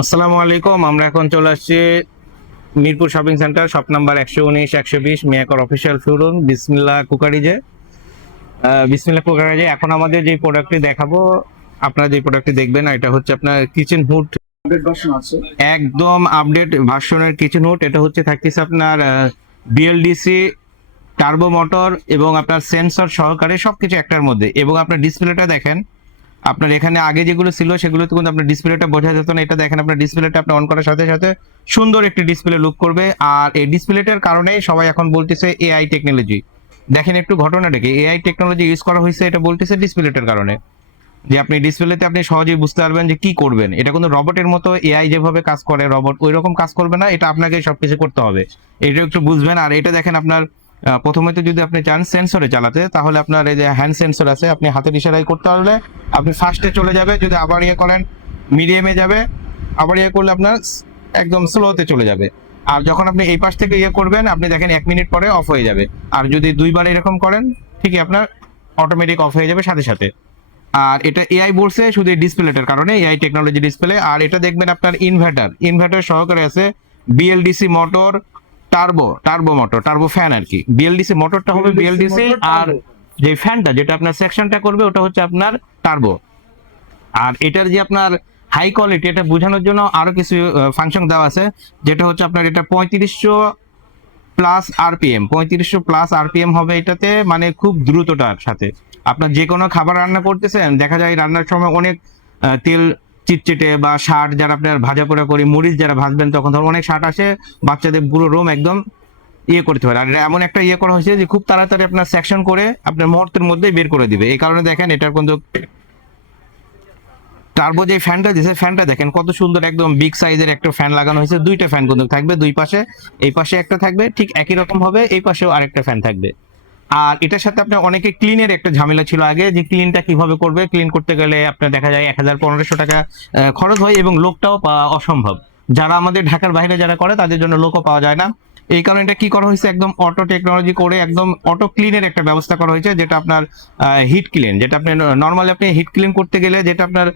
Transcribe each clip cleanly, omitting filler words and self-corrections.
আসসালামু আলাইকুম। আমরা এখন চলে আসছি Mirpur shopping centre, shop number 119 120 মিয়াকর অফিসিয়াল শোরুম বিসমিল্লাহ কুকারিজে। এখন আমাদের যে প্রোডাক্টটি দেখাবো, আপনারা যে প্রোডাক্টটি দেখবেন, এটা হচ্ছে আপনার কিচেন হুড। আপডেট ভার্সন আছে। একদম আপডেট ভার্সনের কিচেন হুড। এটা হচ্ছে থাকতেছে আপনার বিএলডিসি টার্বো মোটর এবং আপনার সেন্সর সহকারে সবকিছু একটার মধ্যে। এবং আপনার ডিসপ্লেটা দেখেন, আপনার এখানে আগে যেগুলো ছিল সেগুলোতে কিন্তু আপনার ডিসপ্লেটা বোঝা যেত না। এটা দেখেন, আপনার ডিসপ্লেটা আপনি অন করার সাথে সাথে সুন্দর একটি ডিসপ্লে লুক করবে। আর এই ডিসপ্লেটার কারণেই সবাই এখন বলতেছে এআই টেকনোলজি। দেখেন একটু ঘটনাটাকে, এআই টেকনোলজি ইউজ করা হয়েছে, এটা বলতেছে ডিসপ্লেটার কারণে। যে আপনি ডিসপ্লেতে আপনি সহজেই বুঝতে পারবেন যে কি করবেন। এটা কিন্তু রবটের মতো, এআই যেভাবে কাজ করে রবট ওই রকম কাজ করবে না, এটা আপনাকে সবকিছু করতে হবে। এটা একটু বুঝবেন। আর এটা দেখেন আপনার প্রথমে তো যদি আপনি চান সেন্সরে চালাতে, তাহলে আপনার এই যে হ্যান্ড সেন্সর আছে, আপনি হাতের ইশারায় করতে পারলে আপনি ফার্স্টে চলে যাবে। যদি আবার ইয়ে করেন মিডিয়ামে যাবে, আবার ইয়ে করলে আপনার একদম স্লোতে চলে যাবে। আর যখন আপনি এই পাশ থেকে ইয়ে করবেন, আপনি দেখেন 1 মিনিট পরে অফ হয়ে যাবে। আর যদি দুইবার এরকম করেন, ঠিকই আপনার অটোমেটিক অফ হয়ে যাবে সাথে সাথে। আর এটা এআই বলছে শুধু ডিসপ্লেটার কারণে, এআই টেকনোলজি ডিসপ্লে। আর এটা দেখবেন আপনার ইনভার্টার সহকারে আছে, BLDC motor, turbo motor, turbo fan আর কি। বিএলডিসি মোটরটা হবে বিএলডিসি, আর যে ফ্যানটা যেটা আপনার সেকশনটা করবে ওটা হচ্ছে আপনার টার্বো। আর এটার যে আপনার হাই কোয়ালিটি, এটা বোঝানোর জন্য আরো কিছু ফাংশন দেওয়া আছে, যেটা হচ্ছে আপনার এটা 3500 প্লাস আরপিএম হবে এটাতে, মানে খুব দ্রুততার সাথে আপনার যে কোনো খাবার রান্না করতেছেন, দেখা যায় রান্নার সময় অনেক তেল চিটচিটে বা শার্ট, যারা আপনার ভাজা পোড়া করি, মরিচ যারা ভাজবেন তখন ধর অনেক শার্ট আসে, বাচ্চাদের পুরো রুম একদম ইয়ে করতে পারে। আর এটা এমন একটা ইয়ে করা হয়েছে যে খুব তাড়াতাড়ি আপনার সেকশন করে আপনার মুহূর্তের মধ্যেই বের করে দিবে। এই কারণে দেখেন এটার কিন্তু টার্বো যে ফ্যানটা দিয়েছে, ফ্যানটা দেখেন কত সুন্দর, একদম বিগ সাইজের একটা ফ্যান লাগানো হয়েছে। দুইটা ফ্যান কিন্তু থাকবে দুই পাশে, এই পাশে একটা থাকবে, ঠিক একই রকম হবে এই পাশেও আরেকটা ফ্যান থাকবে। আর এটার সাথে আপনার অনেকে ক্লিনের একটা ঝামেলা ছিল আগে, যে ক্লিনটা কিভাবে করবে। ক্লিন করতে গেলে আপনার দেখা যায় 1000-1500 টাকা খরচ হয় এবং লোকটাও পাওয়া অসম্ভব। যারা আমাদের ঢাকার বাইরে যারা করে তাদের জন্য লোকও পাওয়া যায় না। এই কারণে এটা কি করা হয়েছে, একদম অটো টেকনোলজি করে একদম অটো ক্লিনের একটা ব্যবস্থা করা হয়েছে, যেটা আপনার হিট ক্লিন, যেটা আপনি নর্মালি আপনি হিট ক্লিন করতে গেলে যেটা আপনার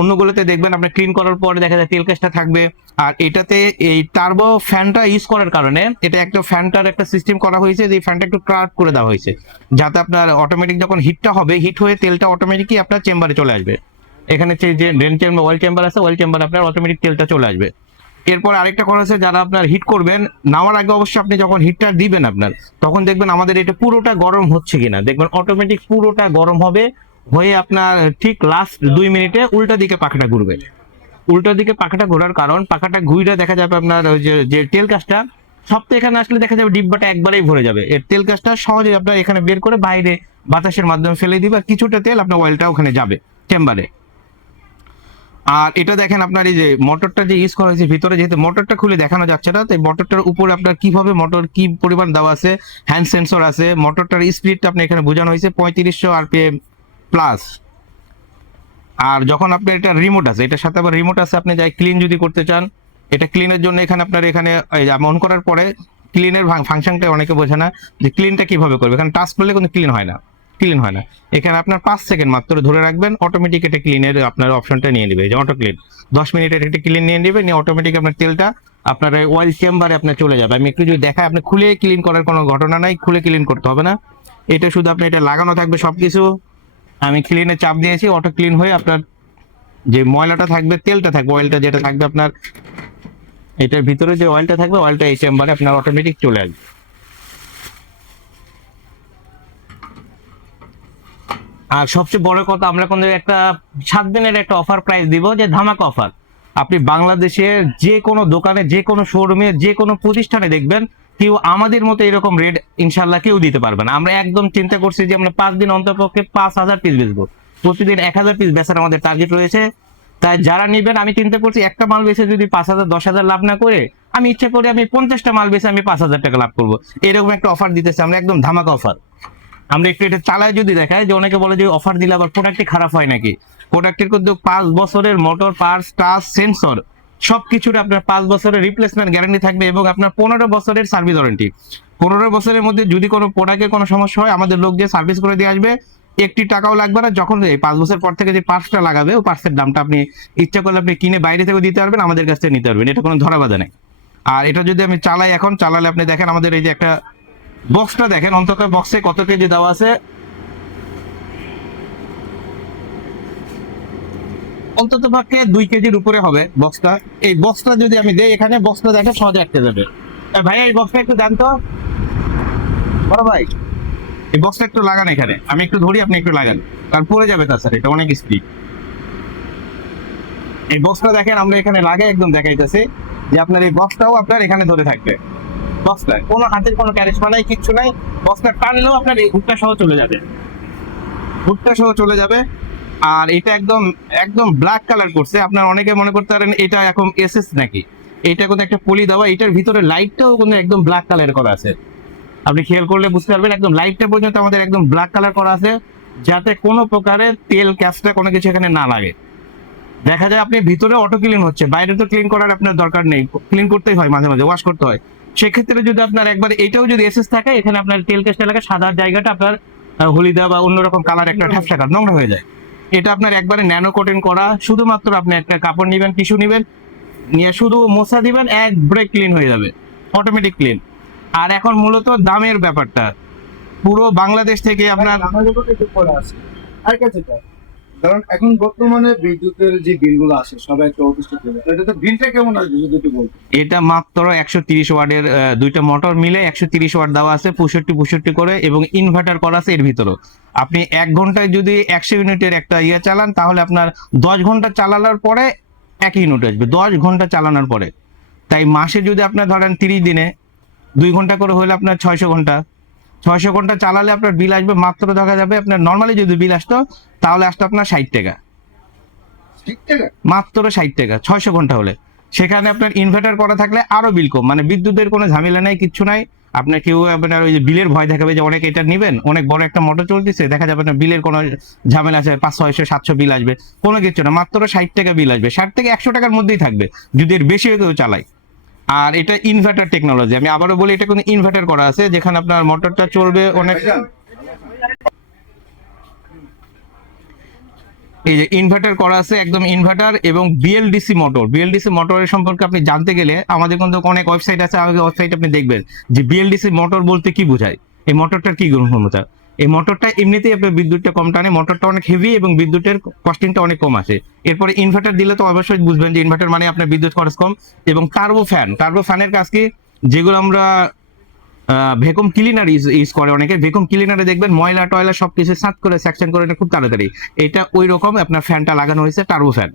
অন্যগুলোতে দেখবেন আপনার ক্লিন করার পরে দেখা যায় তেল কাজটা থাকবে। আর এটাতে এই টার্বো ফ্যানটা ইউজ করার কারণে এটা একটা ফ্যানটার একটা সিস্টেম করা হয়েছে, যে ফ্যানটা একটু কাট করে দেওয়া হয়েছে, যাতে আপনার অটোমেটিক যখন হিটটা হবে, হিট হয়ে তেলটা অটোমেটিকই আপনার চেম্বারে চলে আসবে। এখানে যে ড্রেন চেম্বার, অয়েল চেম্বার আছে, অয়েল চেম্বার আপনার অটোমেটিক তেলটা চলে আসবে। এরপর আরেকটা করা হয়েছে, যারা আপনার হিট করবেন, নামার আগে অবশ্যই আপনি যখন হিটটা দিবেন আপনার, তখন দেখবেন আমাদের এটা পুরোটা গরম হচ্ছে কিনা, দেখবেন অটোমেটিক পুরোটা গরম হবে, হয়ে আপনার ঠিক লাস্ট 2 মিনিটে উল্টা দিকে পাখাটা ঘুরবে। উল্টো দিকে পাখাটা ঘোরার কারণ, পাখাটা ঘুরে দেখা যাবে আপনার ওই যে তেল কাজটা সব তো এখানে আসলে দেখা যাবে ডিব্বাটা একবারেই ভরে যাবে। এর তেল কাজটা সহজে আপনার এখানে বের করে বাইরে বাতাসের মাধ্যমে ফেলে দিবে, আর কিছুটা তেল আপনার অয়েলটা ওখানে যাবে চেম্বারে। আর এটা দেখেন আপনার এই যে মোটরটা যে ইউজ করা হয়েছে ভিতরে, যেহেতু মোটরটা খুলে দেখানো যাচ্ছে না, তাই মোটরটার উপরে আপনার কিভাবে মোটর কি পরিমাণ দেওয়া আছে, হ্যান্ড সেন্সর আছে, মোটরটার স্পিডটা আপনি এখানে বোঝানো হয়েছে 3500 আরপিএম প্লাস। আর যখন আপনার এটা রিমোট আছে, এটার সাথে আবার রিমোট আছে, আপনি যাই ক্লিন যদি করতে চান, এটা ক্লিনের জন্য এখানে আপনার এখানে অন করার পরে ক্লিনের ফাংশনটা অনেকে বোঝে না যে ক্লিনটা কিভাবে করবে। এখানে টাচ করলে কিন্তু ক্লিন হয় না। এখানে আপনার 5 সেকেন্ড মাত্র ধরে রাখবেন, অটোমেটিক এটা ক্লিনের আপনার অপশনটা নিয়ে নেবে, যে অটো ক্লিন 10 মিনিটের একটা ক্লিন নিয়ে নেবে, নিয়ে অটোমেটিক আপনার তেলটা আপনার অয়েল চেম্বারে আপনার চলে যাবে। আমি একটু যদি দেখাই, আপনি খুলে ক্লিন করার কোনো ঘটনা নাই, খুলে ক্লিন করতে হবে না। এটা শুধু আপনি এটা লাগানো থাকবে সবকিছু। আমি ক্লিনে চাপ দিয়েছি, অটো ক্লিন হয়ে আপনার যে ময়লাটা থাকবে, তেলটা থাকবে, অয়েলটা যেটা থাকবে আপনার এটার ভিতরে, যে অয়েলটা থাকবে অয়েলটা এই চেম্বারে আপনার অটোমেটিক চলে আসবে। আর সবচেয়ে বড় কথা, আমরা কোনো একটা 7 দিনের একটা অফার প্রাইস দিব, যে ধামাকা অফার। আপনি বাংলাদেশের যে কোনো দোকানে, যে কোনো শোরুমে, যে কোনো প্রতিষ্ঠানে দেখবেন কেউ আমাদের মতো এরকম রেট ইনশাল্লাহ কেউ দিতে পারবে না। আমরা একদম চিন্তা করছি যে আমরা 5 দিন অন্ততপক্ষে 5000 পিস বেচবো, প্রতিদিন 1000 পিস বেচার আমাদের টার্গেট রয়েছে। তাই যারা নেবেন, আমি চিন্তা করছি একটা মাল বেচে যদি 5000 10,000 লাভ না করে, আমি ইচ্ছা করি আমি 50টা মাল বেচে আমি 5000 টাকা লাভ করবো। এরকম একটা অফার দিতেছি আমরা, একদম ধামাকা অফার। আমরা একটু এটা চালায় যদি দেখাই, যে অনেকে বলে যে অফার দিলে আবার প্রোডাক্টটি খারাপ হয় নাকি। প্রোডাক্টের কিন্তু 5 বছরের মোটর, পার্টস, টাচ, সেন্সর সবকিছুর আপনার 5 বছরের রিপ্লেসমেন্ট গ্যারান্টি থাকবে, এবং আপনার 15 বছরের সার্ভিস ওয়ারেন্টি। 15 বছরের মধ্যে যদি কোনো প্রোডাক্টের কোনো সমস্যা হয়, আমাদের লোক যে সার্ভিস করে দিয়ে আসবে, একটি টাকাও লাগবে না। যখন এই 5 বছর পর থেকে যে পার্সটা লাগাবে, ও পার্সের দামটা আপনি ইচ্ছা করলে আপনি কিনে বাইরে থেকে দিতে পারবেন, আমাদের কাছ থেকে নিতে পারবেন, এটা কোনো ধরা বাধা নেই। আর এটা যদি আমি চালাই, এখন চালালে আপনি দেখেন আমাদের এই যে একটা বক্সটা দেখেন, অন্তত বক্সে কত কেজি দেওয়া আছে, অন্তত পক্ষে 2 কেজির উপরে হবে বক্সটা। এই বক্সটা যদি আমি দেই এখানে, বক্সটা দেখে সহজে আটকে যাবে। ভাই এই বক্সটা একটু জানতো বড় ভাই, এই বক্সটা একটু লাগান এখানে, আমি একটু ধরি আপনি একটু লাগান, কারণ পড়ে যাবে তাছাড়া, এটা অনেক স্পিড। এই বক্সটা দেখেন আমরা এখানে লাগাই একদম দেখাইতেছি যে আপনার এই বক্সটাও আপনার এখানে ধরে থাকবে। বক্সটা কোনো হাতের কোনো ক্যারেজমা নাই, কিচ্ছু নাই। বক্সটা টানলেও আপনার এই হুকটা সহ চলে যাবে, হুকটা সহ চলে যাবে। আর এটা একদম একদম ব্ল্যাক কালার করছে। আপনার অনেকে মনে করতে পারেন এটা এখন এসএস নাকি, এটা কিন্তু একটা পলি দেওয়া, এটার ভিতরে লাইটটাও কিন্তু একদম ব্ল্যাক কালার করা আছে। আপনি খেয়াল করলে বুঝতে পারবেন একদম লাইটটা পর্যন্ত আমাদের একদম ব্ল্যাক কালার করা আছে, যাতে কোনো প্রকারের তেল ক্যাস্টটা কোনো কিছু এখানে না লাগে। দেখা যায় আপনি ভিতরে অটো ক্লিন হচ্ছে, বাইরে তো ক্লিন করার আপনার দরকার নেই, ক্লিন করতেই হয়, মাঝে মাঝে ওয়াশ করতে হয়। সেক্ষেত্রে যদি আপনার একবার এটাও যদি এসএস থাকে, এখানে আপনার তেল ক্যাস্ট এলাকা সাদা জায়গাটা আপনার হলিদা বা অন্যরকম কালার একটা ঠাপসা কালার নোংরা হয়ে যায়। এটা আপনার একবারে ন্যানো কোটিং করা, শুধুমাত্র আপনি একটা কাপড় নেবেন, টিস্যু নেবেন, নিয়ে শুধু মোছা দিবেন, এক ব্রেক ক্লিন হয়ে যাবে, অটোমেটিক ক্লিন। আর এখন মূলত দামের ব্যাপারটা, পুরো বাংলাদেশ থেকে আপনার আমাদের উপর একটু পড়ে আছে। আর কাছে এটা, কারণ এখন বর্তমানে বিদ্যুতের যে বিলগুলো আসে সবাই একটা অতিষ্ঠ করে, এটা তো বিলটা কেমন আসবে যদি একটু বলতে। এটা মাত্র 130 ওয়াটের দুইটা মোটর মিলে 130 ওয়াট দেওয়া আছে, 65 করে, এবং ইনভার্টার করা আছে এর ভিতরে। আপনি 1 ঘন্টায় যদি 100 ইউনিটের একটা ইয়ে চালান, তাহলে আপনার 10 ঘন্টা চালানোর পরে 1 ইউনিট আসবে, 10 ঘন্টা চালানোর পরে। তাই মাসে যদি আপনার ধরেন 30 দিনে 2 ঘন্টা করে হলে আপনার 600 ঘন্টা, 600 ঘন্টা চালালে আপনার বিল আসবে মাত্র, দেখা যাবে আপনার নর্মালি যদি বিল আসতো তাহলে আসতো আপনার 60 টাকা, ঠিক টাকা? মাত্র 60 টাকা 600 ঘন্টা হলে। সেখানে আপনার ইনভার্টার করা থাকলে আরো বিল কম, মানে বিদ্যুতের কোনো ঝামেলা নাই, কিচ্ছু নাই। আপনার কেউ আপনার ওই যে বিলের ভয় দেখাবে যে অনেক এটা নেবেন, অনেক বড় একটা মোটর চলতেছে, দেখা যাবে না বিলের কোনো ঝামেলা আছে, 500 600 700 বিল আসবে, কোনো কিছু না, মাত্র 60 টাকা বিল আসবে, 60 থেকে 100 টাকার মধ্যেই থাকবে যদি এর বেশি কেউ চালায়। আর এটা ইনভার্টার টেকনোলজি, আমি আবারও বলি, এটা কোনো ইনভার্টার করা আছে, যেখানে আপনার মোটরটা চলবে অনেক। ভাইজান, এই যে ইনভার্টার করা আছে, একদম ইনভার্টার, এবং বিএলডিসি মোটর। বিএলডিসি মোটরের সম্পর্কে আপনি জানতে গেলে আমাদের কিন্তু অনেক ওয়েবসাইট আছে, আমাদের ওয়েবসাইট আপনি দেখবেন যে বিএলডিসি মোটর বলতে কি বোঝায়, এই মোটরটার কি গুণক্ষমতা। এই মোটরটা এমনিতেই আপনার বিদ্যুৎটা কম টানে, মোটরটা অনেক হেভি এবং বিদ্যুতের কস্টিংটা অনেক কম আছে। এরপরে ইনভার্টার দিলে তো অবশ্যই বুঝবেন যে ইনভার্টার মানে আপনার বিদ্যুৎ খরচ কম। এবং টার্বো ফ্যান, টার্বো ফ্যানের কাজ কি, যেগুলো আমরা ভ্যাকুম ক্লিনার ইউজ করে অনেকে, ভ্যাকুম ক্লিনারে দেখবেন ময়লা টয়লা সবকিছু সাত করে সেকশন করে এটা খুব তাড়াতাড়ি, এটা ওই রকম আপনার ফ্যানটা লাগানো হয়েছে, টার্বো ফ্যান।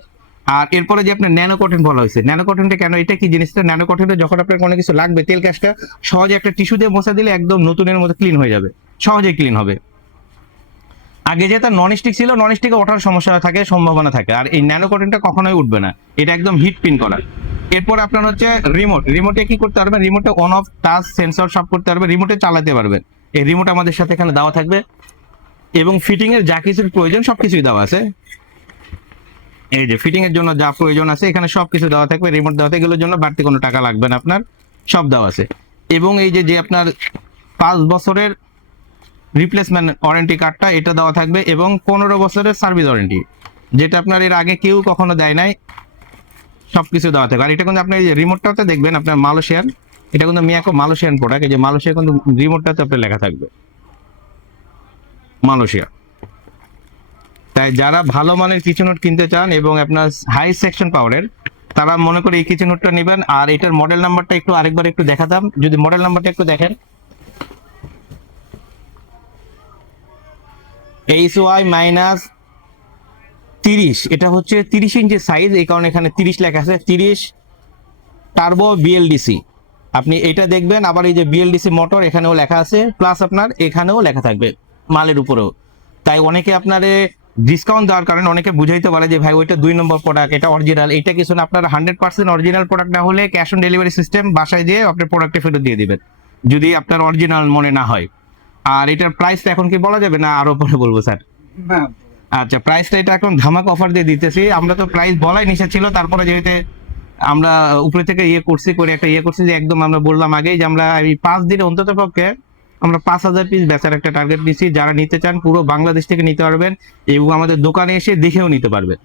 আর এরপরে যে আপনার ন্যানো কটন বলা হয়েছে, ন্যানো কটনটা কেন, এটা কি জিনিসটা, ন্যানো কটনটা যখন আপনার কোনো কিছু লাগবে, তেল ক্যাশটা সহজে একটা টিস্যু দিয়ে মোছা দিলে একদম নতুনের মতো ক্লিন হয়ে যাবে, সহজে ক্লিন হবে। আগে যেটা নন স্টিক ছিল, নন স্টিকে ওঠার সমস্যা থাকে, সম্ভাবনা থাকে, আর এই ন্যানো কটনটা কখনোই উঠবে না, এটা একদম হিট পিন করা। এরপর আপনার হচ্ছে রিমোট, রিমোটে কি করতে পারবেন, রিমোটে অন অফ টাচ সেন্সর সব করতে পারবেন, রিমোটে চালাতে পারবেন। এই রিমোট আমাদের সাথে এখানে দেওয়া থাকবে, এবং ফিটিং এর যা কিছুর প্রয়োজন সবকিছুই দেওয়া আছে। এই যে ফিটিং এর জন্য যা প্রয়োজন আছে এখানে সবকিছু দেওয়া থাকবে, রিমোট দেওয়া থাকবে, এগুলোর জন্য বাড়তি কোনো টাকা লাগবে না আপনার, সব দেওয়া আছে। এবং এই যে যে আপনার 5 বছরের রিপ্লেসমেন্ট ওয়ারেন্টি কার্ডটা, এটা দেওয়া থাকবে, এবং 15 বছরের সার্ভিস ওয়ারেন্টি, যেটা আপনার এর আগে কেউ কখনো দেয় নাই, সবকিছু দেওয়া থাকবে। আর এটা কিন্তু আপনি এই যে রিমোটটাতে দেখবেন আপনার মালয়েশিয়ান, এটা কিন্তু মিয়াকো মালয়েশিয়ান প্রোডাক্ট, এই যে মালয়েশিয়া কিন্তু রিমোটটাতে আপনার লেখা থাকবে মালয়েশিয়া। তাই যারা ভালো মানের কিচেন নোট কিনতে চান এবং আপনার হাই সেকশন পাওয়ারের, তারা মনে করে এই কিচেন নোটটা নেবেন। আর এটার মডেল নাম্বারটা একটু আরেকবার একটু দেখাতাম, যদি মডেল নাম্বারটা একটু দেখেন, HY-30, এটা হচ্ছে 30 ইঞ্চি সাইজ, এই কারণে এখানে 30 লেখা আছে, 30 টার্বো বিএলডিসি। আপনি এটা দেখবেন, আবার এই যে বিএলডিসি মোটর এখানেও লেখা আছে, প্লাস আপনার এখানেও লেখা থাকবে মালের উপরেও। তাই অনেকে আপনার ডিসকাউন্ট দেওয়ার কারণে অনেকে বুঝাইতে পারে যে ভাই ওইটা 2 নম্বর প্রোডাক্ট, এটা অরিজিনাল, এটা কিছু না। আপনার 100% অরিজিনাল প্রোডাক্ট না হলে ক্যাশ অন ডেলিভারি সিস্টেম, বাসায় দিয়ে আপনার প্রোডাক্টে ফেরত দিয়ে দিবেন যদি আপনার অরিজিনাল মনে না হয়। আর এটার প্রাইসটা এখন কি বলা যাবে না, আরো পরে বলবো স্যার? না, আচ্ছা, প্রাইসটা এটা এখন ধামাক অফার দিয়ে দিতেছি আমরা, তো প্রাইস বলাই নিষেধ ছিল, তারপরে যেহেতু আমরা উপরে থেকে ইয়ে করছি, করে একটা ইয়ে করছি যে একদম আমরা বললাম আগেই যে আমরা এই 5 দিনে অন্তত পক্ষে আমরা 5,000 পিস বেচার একটা টার্গেট দিচ্ছি। যারা নিতে চান পুরো বাংলাদেশ থেকে নিতে পারবেন এবং আমাদের দোকানে এসে দেখেও নিতে পারবেন।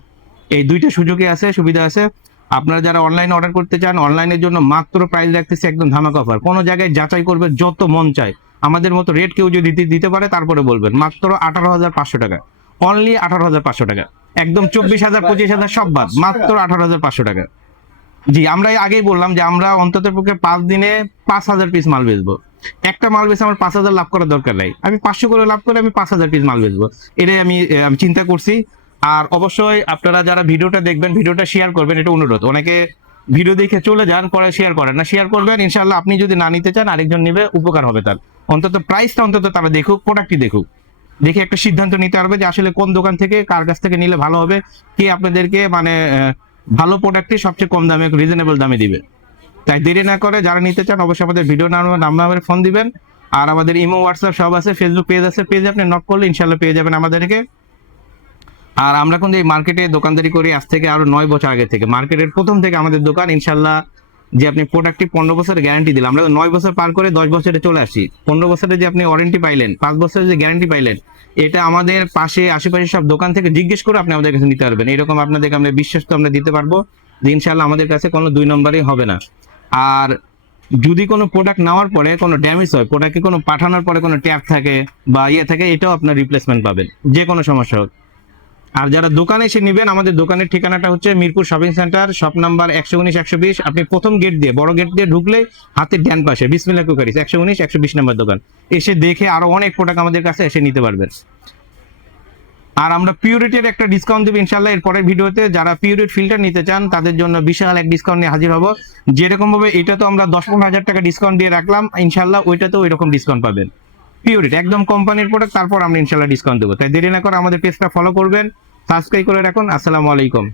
এই দুইটা সুযোগই আছে, সুবিধা আছে। আপনারা যারা অনলাইনে অর্ডার করতে চান, অনলাইনের জন্য মাত্র প্রাইস রাখতেছি একদম ধামাকা অফার। কোনো জায়গায় যাচাই করবে যত মন চায়, আমাদের মতো রেট কেউ যদি দিতে পারে তারপরে বলবেন। মাত্র 18,500 টাকা, অনলি 18,500 টাকা, একদম 24,000 25,000 সব বাদ, মাত্র 18,500 টাকা। জি, আমরা আগেই বললাম যে আমরা অন্তত পক্ষে 5 দিনে 5,000 পিস মাল বেচবো। একটা মাল বেচে আমার 5,000 লাভ করার দরকার নাই, আমি 500 করে লাভ করে আমি 5,000 পিস মাল বেচবো, এটাই আমি চিন্তা করছি। আর অবশ্যই আপনারা যারা ভিডিওটা দেখবেন, ভিডিওটা শেয়ার করবেন, এটা অনুরোধ। অনেকে ভিডিও দেখে চলে যান, পরে শেয়ার করেন না। শেয়ার করবেন, ইনশাল্লাহ আপনি যদি না নিতে চান আরেকজন নেবে, উপকার হবে তার। অন্তত প্রাইসটা অন্তত তারা দেখুক, প্রোডাক্টই দেখুক, দেখে একটা সিদ্ধান্ত নিতে পারবে যে আসলে কোন দোকান থেকে কার কাছ থেকে নিলে ভালো হবে, কে আপনাদেরকে মানে ভালো প্রোডাক্টই সবচেয়ে কম দামে রিজনেবল দামে দিবে। তাই দেরি না করে যারা নিতে চান অবশ্যই আমাদের ভিডিও নাম্বারে ফোন দিবেন। আর আমাদের ইমো, হোয়াটসঅ্যাপ সব আছে, ফেসবুক পেজ আছে, পেজে আপনি নক করলে ইনশাল্লাহ পেয়ে যাবেন আমাদেরকে। আর আমরা কিন্তু এই মার্কেটে দোকানদারি করি আজ থেকে আরো 9 বছর আগে থেকে, মার্কেটের প্রথম থেকে আমাদের দোকান। ইনশাল্লাহ যে আপনি প্রোডাক্টটি 15 বছরের গ্যারান্টি দিলাম, আমরা 9 বছর পার করে 10 বছরে চলে আসি। 15 বছরে যে আপনি ওয়ারেন্টি পাইলেন, 5 বছরের যে গ্যারান্টি পাইলেন, এটা আমাদের পাশে আশেপাশে সব দোকান থেকে জিজ্ঞেস করে আপনি আমাদের কাছে নিতে পারবেন। এরকম আপনাদেরকে আমরা বিশ্বাস তো আমরা দিতে পারবো যে ইনশাল্লাহ আমাদের কাছে কোনো 2 নম্বরই হবে না। আর যদি কোনো প্রোডাক্ট নেওয়ার পরে কোনো ড্যামেজ হয়, প্রোডাক্টে কোনো পাঠানোর পরে কোনো ট্যাপ থাকে বা ইয়ে থাকে, এটাও আপনার রিপ্লেসমেন্ট পাবেন যে কোনো সমস্যা হোক। আর যারা দোকানে এসে নেবেন, আমাদের দোকানের ঠিকানাটা হচ্ছে Mirpur shopping centre, shop number 119 120। আপনি প্রথম গেট দিয়ে, বড় গেট দিয়ে ঢুকলে হাতের ডান পাশে বিসমিল্লাহ কুকারিস 119 120 নম্বর দোকান। এসে দেখে আরো অনেক প্রোডাক্ট আমাদের কাছে এসে নিতে পারবেন। আর আমরা পিউরিটির একটা ডিসকাউন্ট দেবো ইনশাল্লাহ এর পরের ভিডিওতে। যারা পিউরিট ফিল্টার নিতে চান তাদের জন্য বিশাল এক ডিসকাউন্ট নিয়ে হাজির হব। যেরকম ভাবে এটা তো আমরা 10-15 হাজার টাকা ডিসকাউন্ট দিয়ে রাখলাম, ইনশাল্লাহ ওইটাতেও ওইরকম ডিসকাউন্ট পাবেন। পিউরিট একদম কোম্পানির প্রোডাক্ট, তারপর আমরা ইনশাল্লাহ ডিসকাউন্ট দেবো। তাই দেরি না করে আমাদের পেজটা ফলো করবেন, সাবস্ক্রাইব করে রাখুন। আসসালামু আলাইকুম।